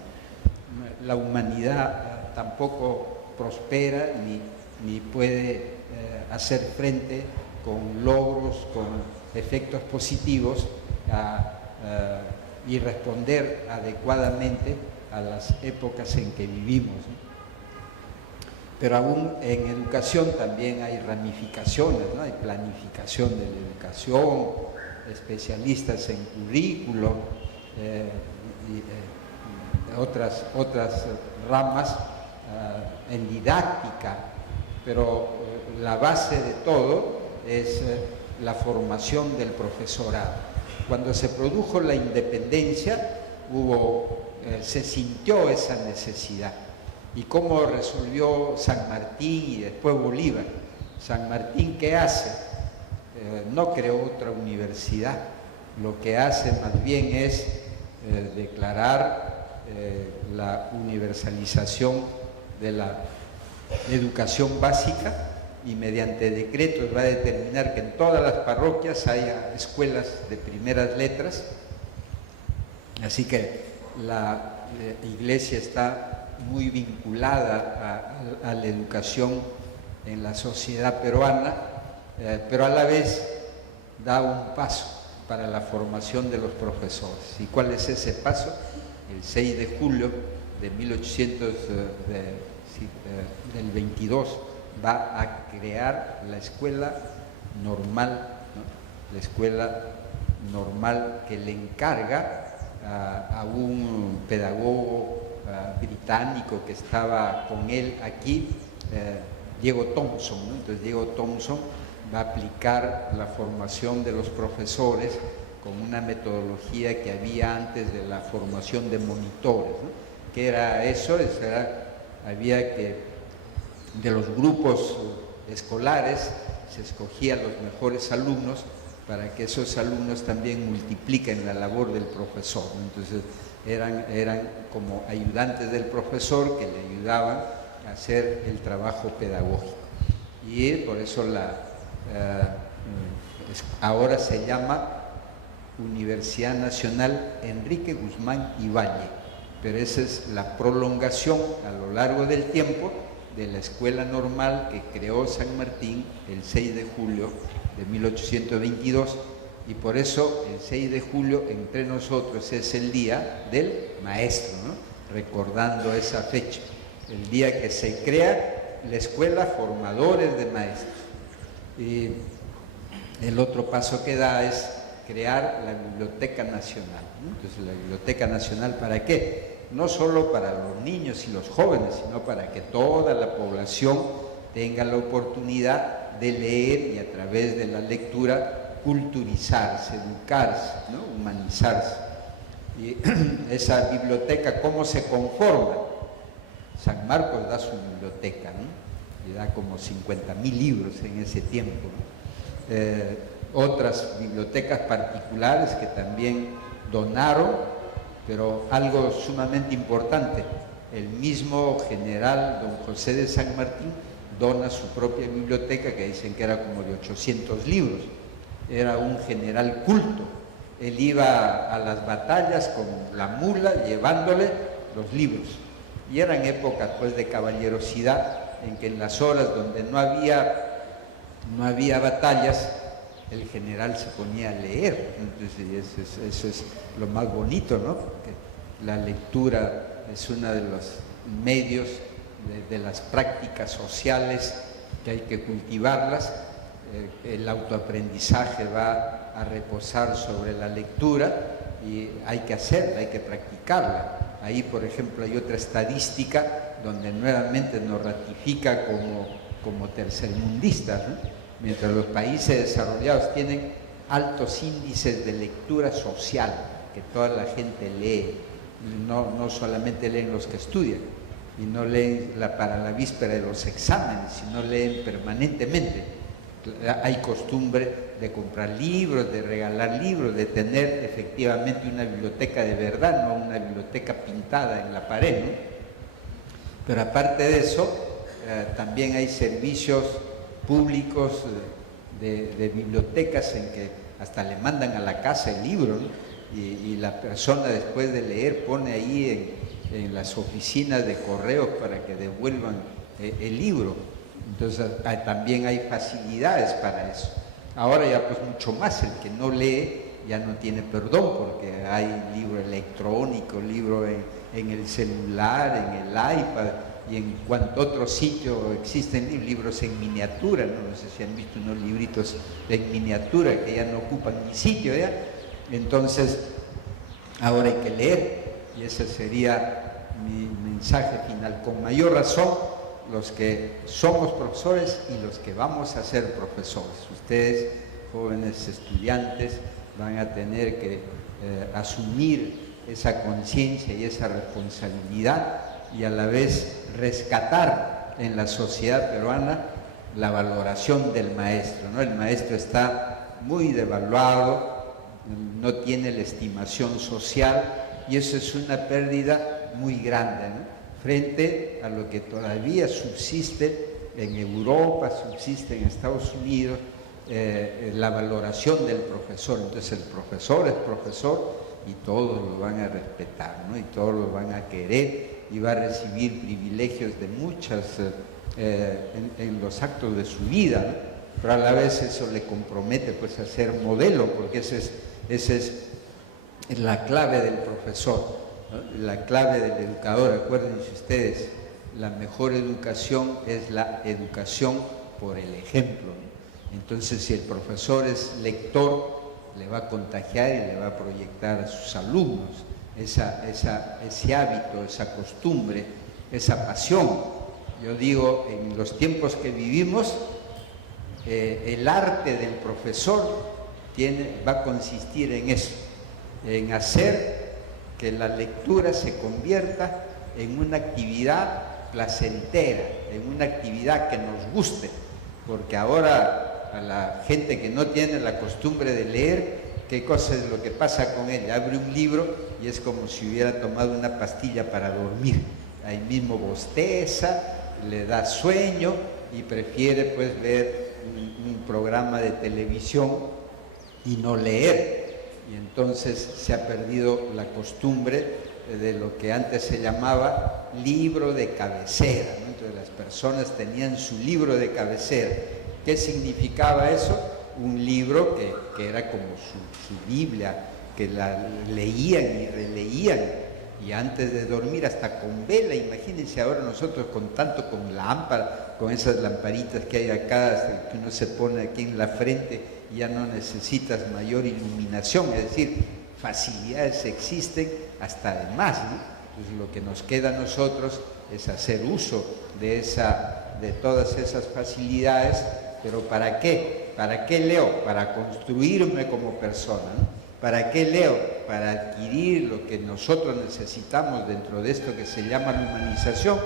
La humanidad tampoco prospera ni puede hacer frente con logros, con efectos positivos y responder adecuadamente a las épocas en que vivimos, ¿no? Pero aún en educación también hay ramificaciones, ¿no? Hay planificación de la educación, especialistas en currículo, y otras ramas en didáctica, pero la base de todo es la formación del profesorado. Cuando se produjo la independencia, se sintió esa necesidad. ¿Y cómo resolvió San Martín y después Bolívar? San Martín, ¿qué hace? No creó otra universidad. Lo que hace más bien es declarar la universalización de la educación básica, y mediante decretos va a determinar que en todas las parroquias haya escuelas de primeras letras. Así que la Iglesia está muy vinculada a la educación en la sociedad peruana, pero a la vez da un paso para la formación de los profesores. ¿Y cuál es ese paso? El 6 de julio de 1822 va a crear la escuela normal, ¿no? La escuela normal, que le encarga a un pedagogo británico que estaba con él aquí, Diego Thompson, ¿no? Entonces Diego Thompson va a aplicar la formación de los profesores con una metodología que había antes de la formación de monitores, ¿no? ¿Qué era eso? Había que, de los grupos escolares, se escogían los mejores alumnos para que esos alumnos también multipliquen la labor del profesor, ¿no? Entonces eran como ayudantes del profesor que le ayudaban a hacer el trabajo pedagógico. Y por eso ahora se llama Universidad Nacional Enrique Guzmán y Valle, pero esa es la prolongación a lo largo del tiempo de la escuela normal que creó San Martín el 6 de julio de 1822, y por eso el 6 de julio entre nosotros es el Día del Maestro, ¿no? Recordando esa fecha, el día que se crea la escuela formadores de maestros. Y el otro paso que da es crear la Biblioteca Nacional, ¿no? Entonces, la Biblioteca Nacional, ¿para qué? No solo para los niños y los jóvenes, sino para que toda la población tenga la oportunidad de leer y a través de la lectura culturizarse, educarse, ¿no? Humanizarse. Y esa biblioteca, ¿cómo se conforma? San Marcos da su biblioteca, ¿no? Y da como 50.000 libros en ese tiempo, ¿no? Otras bibliotecas particulares que también donaron, pero algo sumamente importante, el mismo general don José de San Martín dona su propia biblioteca, que dicen que era como de 800 libros. Era un general culto. Él iba a las batallas con la mula llevándole los libros. Y eran épocas pues de caballerosidad, en que en las horas donde no había batallas, el general se ponía a leer. Entonces, eso es lo más bonito, ¿no? Porque la lectura es uno de los medios de las prácticas sociales que hay que cultivarlas. El autoaprendizaje va a reposar sobre la lectura y hay que hacerla, hay que practicarla. Ahí, por ejemplo, hay otra estadística donde nuevamente nos ratifica como tercermundistas, ¿no? Mientras los países desarrollados tienen altos índices de lectura social, que toda la gente lee, no solamente leen los que estudian, y no leen para la víspera de los exámenes, sino leen permanentemente. Hay costumbre de comprar libros, de regalar libros, de tener efectivamente una biblioteca de verdad, no una biblioteca pintada en la pared, ¿no? Pero aparte de eso, también hay servicios públicos de bibliotecas en que hasta le mandan a la casa el libro, ¿no? Y la persona, después de leer, pone ahí en las oficinas de correos para que devuelvan el libro. Entonces también hay facilidades para eso. Ahora ya pues mucho más, el que no lee ya no tiene perdón, porque hay libro electrónico, libro en el celular, en el iPad, y en cuanto otro sitio existen libros en miniatura, no sé si han visto unos libritos en miniatura que ya no ocupan ni sitio ya. Entonces ahora hay que leer, y ese sería mi mensaje final. Con mayor razón los que somos profesores y los que vamos a ser profesores. Ustedes, jóvenes estudiantes, van a tener que asumir esa conciencia y esa responsabilidad, y a la vez rescatar en la sociedad peruana la valoración del maestro, ¿no? El maestro está muy devaluado, no tiene la estimación social, y eso es una pérdida muy grande, ¿no? Frente a lo que todavía subsiste en Europa, subsiste en Estados Unidos, la valoración del profesor. Entonces el profesor es profesor y todos lo van a respetar, ¿no? Y todos lo van a querer, y va a recibir privilegios de muchas en los actos de su vida, ¿no? Pero a la vez eso le compromete pues a ser modelo, porque esa es la clave del profesor, ¿no? La clave del educador. Acuérdense ustedes, la mejor educación es la educación por el ejemplo, ¿no? Entonces, si el profesor es lector, le va a contagiar y le va a proyectar a sus alumnos ese hábito, esa costumbre, esa pasión. Yo digo, en los tiempos que vivimos, el arte del profesor va a consistir en eso, en hacer que la lectura se convierta en una actividad placentera, en una actividad que nos guste, porque ahora a la gente que no tiene la costumbre de leer, ¿qué cosa es lo que pasa con él? Abre un libro y es como si hubiera tomado una pastilla para dormir. Ahí mismo bosteza, le da sueño y prefiere pues ver un programa de televisión y no leer. Y entonces se ha perdido la costumbre de lo que antes se llamaba libro de cabecera, ¿no? Entonces las personas tenían su libro de cabecera. ¿Qué significaba eso? Un libro que era como su Biblia, que la leían y releían, y antes de dormir hasta con vela. Imagínense ahora nosotros con lámpara, con esas lamparitas que hay acá, que uno se pone aquí en la frente y ya no necesitas mayor iluminación, es decir, facilidades existen hasta de más, ¿no? Entonces lo que nos queda a nosotros es hacer uso de todas esas facilidades. ¿Pero para qué? ¿Para qué leo? Para construirme como persona, ¿no? ¿Para qué leo? Para adquirir lo que nosotros necesitamos dentro de esto que se llama la humanización,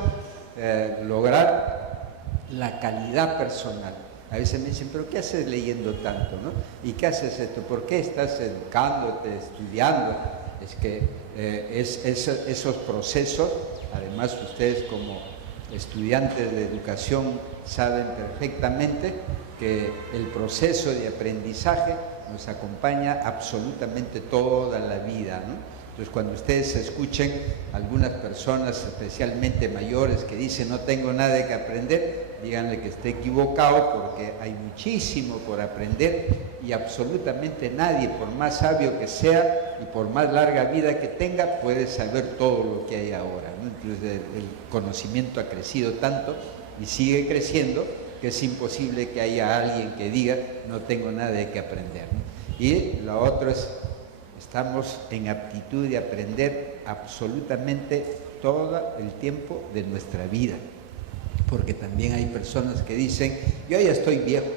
lograr la calidad personal. A veces me dicen, ¿pero qué haces leyendo tanto, no? ¿Y qué haces esto? ¿Por qué estás educándote, estudiando? Es que esos procesos, además ustedes como estudiantes de educación saben perfectamente que el proceso de aprendizaje nos acompaña absolutamente toda la vida, ¿no? Entonces, cuando ustedes escuchen algunas personas, especialmente mayores, que dicen no tengo nada que aprender, díganle que esté equivocado, porque hay muchísimo por aprender y absolutamente nadie, por más sabio que sea y por más larga vida que tenga, puede saber todo lo que hay ahora, ¿no? Entonces, el conocimiento ha crecido tanto y sigue creciendo que es imposible que haya alguien que diga no tengo nada que aprender, ¿no? Y lo otro es, estamos en aptitud de aprender absolutamente todo el tiempo de nuestra vida, porque también hay personas que dicen, yo ya estoy viejo,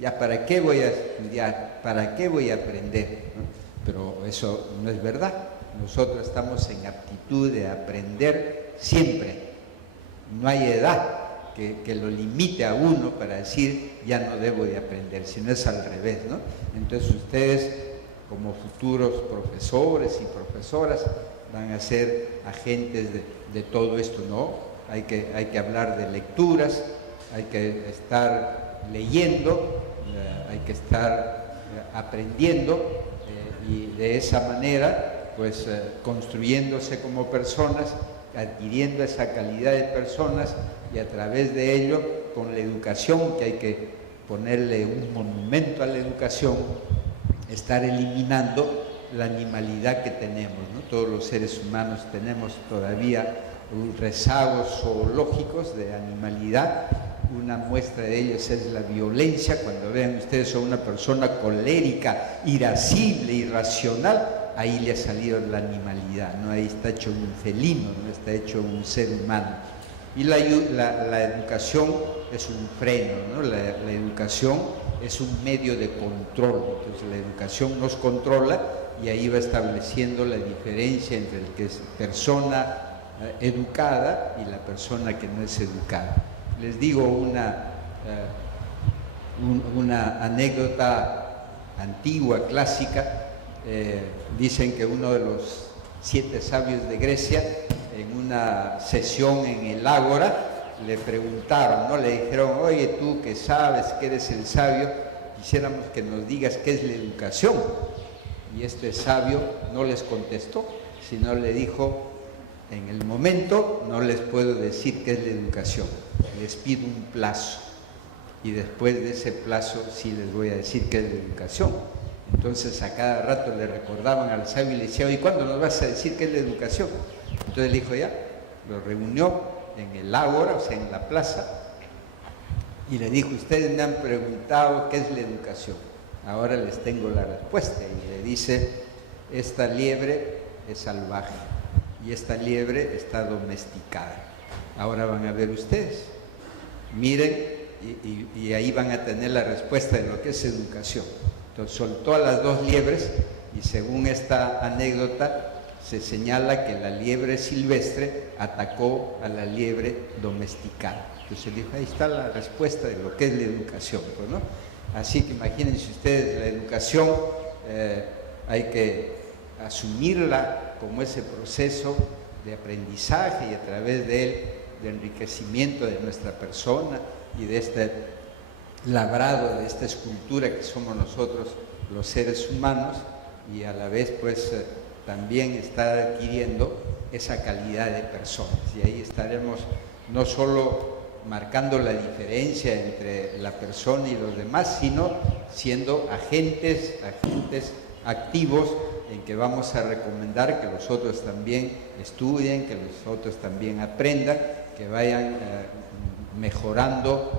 ya para qué voy a estudiar, para qué voy a aprender, ¿no? Pero eso no es verdad. Nosotros estamos en aptitud de aprender siempre. No hay edad que lo limite a uno para decir ya no debo de aprender, sino es al revés, ¿no? Entonces ustedes, como futuros profesores y profesoras, van a ser agentes de todo esto, ¿no? Hay que hablar de lecturas, hay que estar leyendo, hay que estar aprendiendo, y de esa manera, pues, construyéndose como personas, adquiriendo esa calidad de personas, y a través de ello, con la educación, que hay que ponerle un monumento a la educación, estar eliminando la animalidad que tenemos, ¿no? Todos los seres humanos tenemos todavía rezagos zoológicos de animalidad. Una muestra de ellos es la violencia. Cuando vean ustedes a una persona colérica, irascible, irracional, ahí le ha salido la animalidad, ¿no? Ahí está hecho un felino, no está hecho un ser humano. Y la educación es un freno, ¿no? La educación es un medio de control. Entonces la educación nos controla y ahí va estableciendo la diferencia entre el que es persona educada y la persona que no es educada. Les digo una anécdota antigua, clásica. Dicen que uno de los 7 sabios de Grecia, en una sesión en el Ágora, le preguntaron, ¿no? Le dijeron, oye, tú que sabes que eres el sabio, quisiéramos que nos digas qué es la educación. Y este sabio no les contestó, sino le dijo, en el momento no les puedo decir qué es la educación, les pido un plazo, y después de ese plazo sí les voy a decir qué es la educación. Entonces a cada rato le recordaban al sabio y le decía, oye, ¿cuándo nos vas a decir qué es la educación? Entonces le dijo, ya, lo reunió en el Ágora, o sea, en la plaza, y le dijo, ustedes me han preguntado qué es la educación, ahora les tengo la respuesta. Y le dice, esta liebre es salvaje y esta liebre está domesticada. Ahora van a ver ustedes, miren, y ahí van a tener la respuesta de lo que es educación. Entonces soltó a las 2 liebres, y según esta anécdota se señala que la liebre silvestre atacó a la liebre domesticada. Entonces dijo, ahí está la respuesta de lo que es la educación, pues, ¿no? Así que imagínense ustedes, la educación hay que asumirla como ese proceso de aprendizaje, y a través de él de enriquecimiento de nuestra persona y de este labrado, de esta escultura que somos nosotros los seres humanos, y a la vez pues también estar adquiriendo esa calidad de personas. Y ahí estaremos no solo marcando la diferencia entre la persona y los demás, sino siendo agentes activos en que vamos a recomendar que los otros también estudien, que los otros también aprendan, que vayan mejorando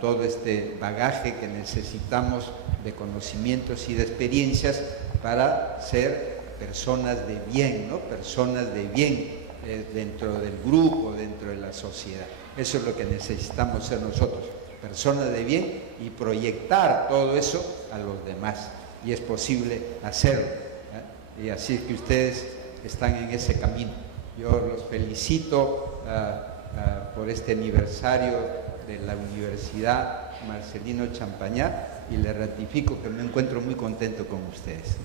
todo este bagaje que necesitamos de conocimientos y de experiencias para ser personas de bien, ¿no? Personas de bien dentro del grupo, dentro de la sociedad. Eso es lo que necesitamos ser nosotros, personas de bien, y proyectar todo eso a los demás. Y es posible hacerlo, ¿eh? Y así que ustedes están en ese camino. Yo los felicito por este aniversario de la Universidad Marcelino Champagnat, y les ratifico que me encuentro muy contento con ustedes.